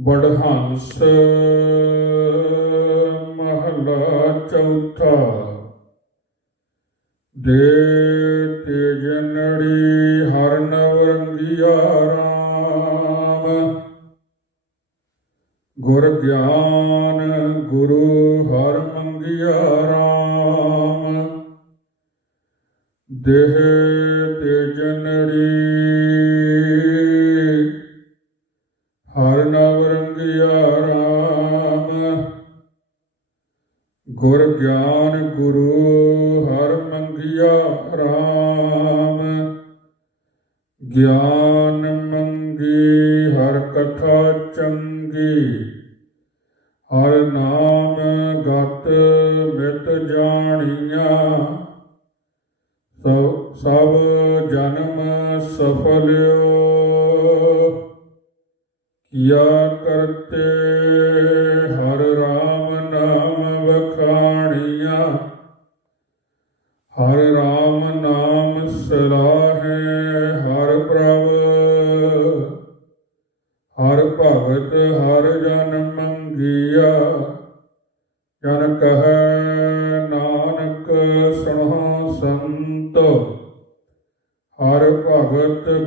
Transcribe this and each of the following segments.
ਬੜਹੰਸ ਮਹਲਾ ਚੌਥਾ। ਦੇ ਤੇਜਨੜੀ ਹਰਨ ਨਵਰੰਗੀਆ ਰਾਮ। ਗੁਰ ਗਿਆਨ ਗੁਰੂ ਹਰ ਮੰਗਿਆ ਰਾਮ। ਦੇਹ ਤੇਜਨੜੀ ਗਿਆਨ ਗੁਰੂ ਹਰ ਮੰਗਿਆ ਰਾਮ। ਗਿਆਨ ਮੰਗੀ ਹਰ ਕਥਾ ਚੰਗੀ। ਹਰ ਨਾਮ ਗਤ ਮਿਤ ਜਾਣੀਆਂ। ਸਭ ਸਭ ਜਨਮ ਸਫਲਿਓ। ਕੀਆ ਕਰਤੇ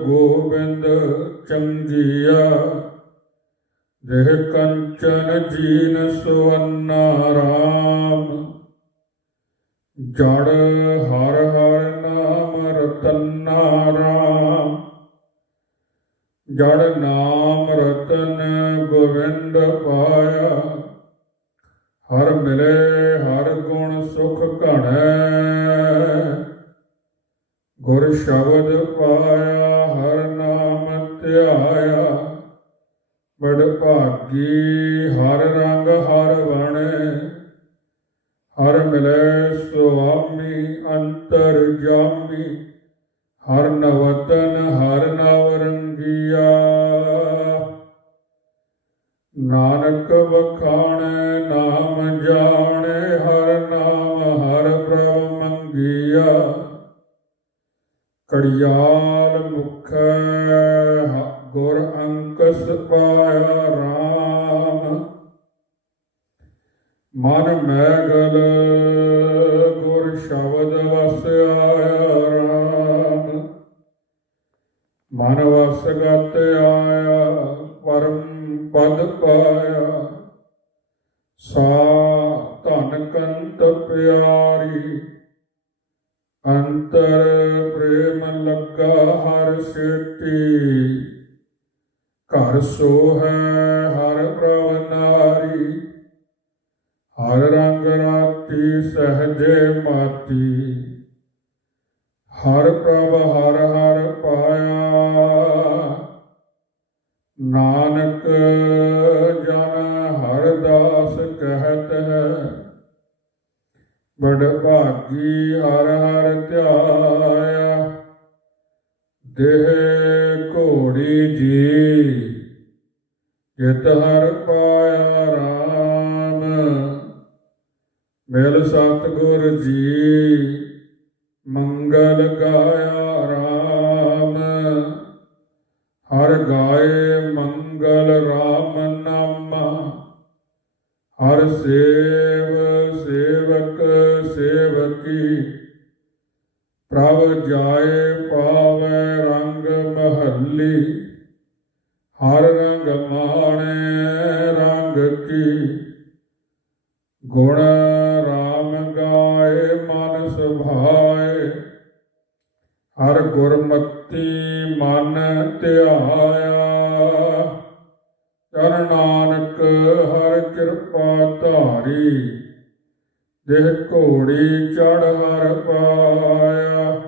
ਗੋਬਿੰਦ ਚੰਗਿਆ, ਦੇਹ ਕੰਚਨ ਜੀਨ ਸੁਵੰਨਾ ਰਾਮ। ਜੜ ਹਰ ਹਰ ਨਾਮ ਰਤਨਾ ਰਾਮ। ਜੜ ਨਾਮ ਰਤਨ ਗੋਬਿੰਦ ਪਾਇਆ। ਹਰ ਮਿਲੇ ਹਰ ਗੁਣ ਸੁਖ ਘਣੈ। ਗੁਰ ਸ਼ਬਦ ਪਾਇਆ। ਭਾਗੀ, ਹਰ ਰੰਗ, ਹਰ ਬਣੇ ਹਰ ਮਿਲੈ ਸੁਆਮੀ, ਅੰਤਰ ਜਾਮੀ, ਹਰ ਨਵਤਨ, ਹਰ ਨਵ ਰੰਗੀਆ ਨਾਨਕ ਵਖਾਣ, ਨਾਮ ਜਾਣੇ, ਹਰ ਨਾਮ, ਹਰ ਪ੍ਰਭ ਮੰਗਿਆ। ਕੜਿਆਲ ਮੁਖ ਗੁਰ ਅੰਕਸ ਪਾਇਆ RAM ਮਨ ਮੈਗਲ ਗੁਰ ਸ਼ਬਦ ਵਸਿਆ RAM ਮਨ ਵਸਗਤ ਆਇਆ, ਪਰਮ ਪਦ ਪਾਇਆ। ਸਾ ਧਨ ਕੰਤ ਪਿਆਰੀ, ਅੰਤਰ ਪ੍ਰੇਮ ਲੱਗਾ ਹਰ ਸਿੱਤੀ। ਘਰ ਸੋ ਹੈ ਹਰ ਪ੍ਰਭ ਨਾਰੀ ਹਰ ਰੰਗ ਰਾਤੀ ਸਹਜੇ ਮਾਤੀ। ਹਰ ਪ੍ਰਭ ਹਰ ਹਰ ਪਾਇਆ। ਨਾਨਕ ਜਨ ਹਰ ਦਾਸ ਕਹਿਤ ਹੈ। ਬੜ ਭਾਗੀ ਹਰ ਹਰ ਧਿਆਇਆ। ਦੇਹ ਘੋੜੀ ਜੀ ਜਿਤ ਹਰ ਪਾਇਆ RAM ਮਿਲ ਸਤਿਗੁਰ ਜੀ, ਮੰਗਲ ਗਾਇਆ RAM ਹਰ ਗਾਏ ਮੰਗਲ RAM ਨਾਮਾ, ਹਰ ਸੇਵ ਸੇਵਕ ਸੇਵਕੀ। ਪ੍ਰਭ ਜਾਏ ਪਾਵੈ ਰੰਗ ਮਹੱਲੀ ਹਰ ਰੰਗ ਮਾਣੇ, ਰੰਗ ਕੀ? ਗੁਣ ਰਾਮ ਗਾਏ, ਮਨ ਸੁਭਾਏ। ਹਰ ਗੁਰਮਤੀ ਮਨ ਧਿਆਇਆ। ਚਰਨ ਨਾਨਕ ਹਰ ਕਿਰਪਾ ਧਾਰੀ। ਦੇਹ ਘੋੜੀ ਚੜ ਹਰ ਪਾਇਆ।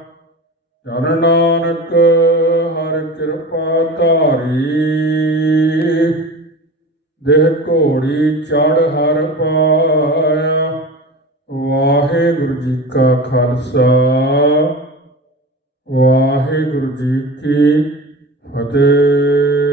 ਚਰਨ ਨਾਨਕ ਕਿਰਪਾ ਧਾਰੀ। ਦੇਹ ਘੋੜੀ ਚੜ ਹਰ ਪਾਇਆ। ਵਾਹਿਗੁਰੂ ਜੀ ਕਾ ਖਾਲਸਾ। ਵਾਹਿਗੁਰੂ ਜੀ ਕੀ ਫਤਿਹ।